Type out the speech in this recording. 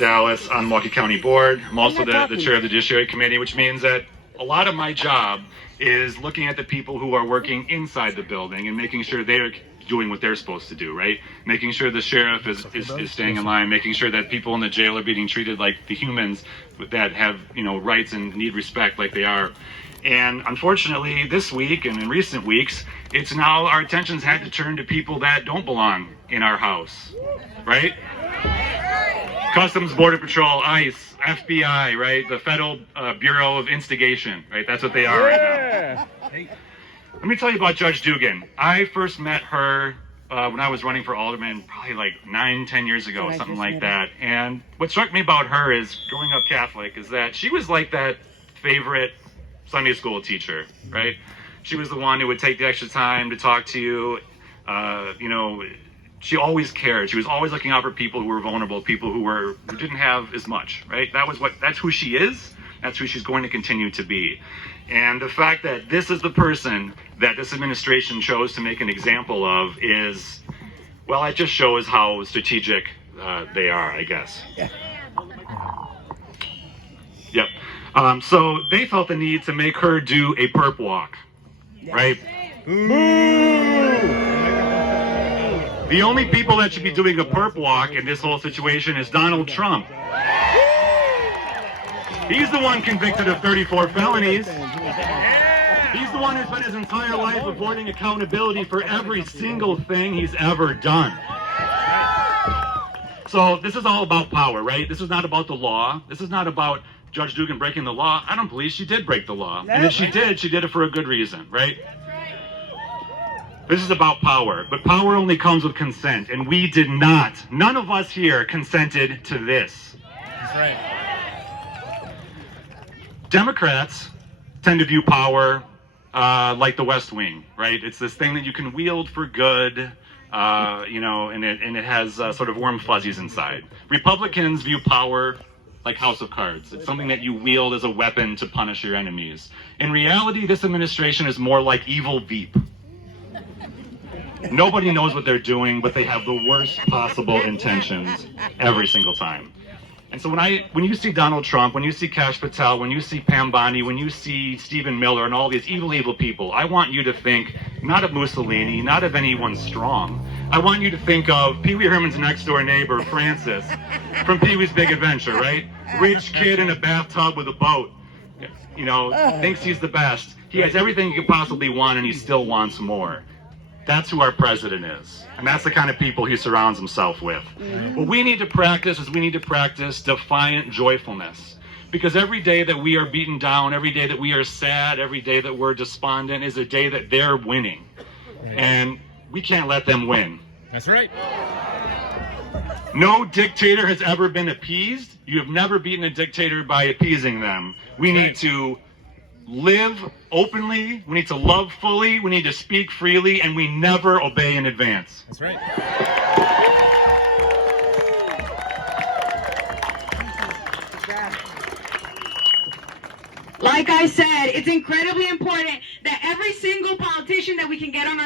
Dallas on the Milwaukee County Board. I'm also the chair of the Judiciary Committee, which means that a lot of my job is looking at the people who are working inside the building and making sure they're doing what they're supposed to do, right? Making sure the sheriff is staying in line, making sure that people in the jail are being treated like the humans that have, rights and need respect like they are. And unfortunately, this week and in recent weeks, it's now our attention's had to turn to people that don't belong in our house, right? Customs, Border Patrol, ICE, FBI, right? The Federal Bureau of Instigation, right? That's what they are right now. Let me tell you about Judge Dugan. I first met her when I was running for alderman, probably like 9-10 years ago, something like that. And what struck me about her is, growing up Catholic, is that she was like that favorite Sunday school teacher, right? She was the one who would take the extra time to talk to you. She always cared. She was always looking out for people who were vulnerable, people who didn't have as much, right? That's who she is. That's who she's going to continue to be. And the fact that this is the person that this administration chose to make an example of is, well, it just shows how strategic they are, I guess. Yep. So they felt the need to make her do a perp walk, right? The only people that should be doing a perp walk in this whole situation is Donald Trump. He's the one convicted of 34 felonies. He's the one who spent his entire life avoiding accountability for every single thing he's ever done. So this is all about power, right? This is not about the law. This is not about Judge Dugan breaking the law. I don't believe she did break the law. And if she did it for a good reason, right? This is about power, but power only comes with consent, and we did not. None of us here consented to this. That's right. Democrats tend to view power like the West Wing, right? It's this thing that you can wield for good, and it has sort of warm fuzzies inside. Republicans view power like House of Cards. It's something that you wield as a weapon to punish your enemies. In reality, this administration is more like evil Veep. Nobody knows what they're doing, but they have the worst possible intentions every single time. And so when you see Donald Trump, when you see Kash Patel, when you see Pam Bondi, when you see Stephen Miller and all these evil people, I want you to think not of Mussolini, not of anyone strong. I want you to think of Pee Wee Herman's next door neighbor, Francis, from Pee Wee's Big Adventure, right? Rich kid in a bathtub with a boat, thinks he's the best. He has everything he could possibly want, and he still wants more. That's who our president is. And that's the kind of people he surrounds himself with. What we need to practice is defiant joyfulness. Because every day that we are beaten down, every day that we are sad, every day that we're despondent is a day that they're winning. And we can't let them win. That's right. No dictator has ever been appeased. You have never beaten a dictator by appeasing them. We need to live openly, we need to love fully, we need to speak freely, and we never obey in advance. That's right. Like I said, it's incredibly important that every single politician that we can get on our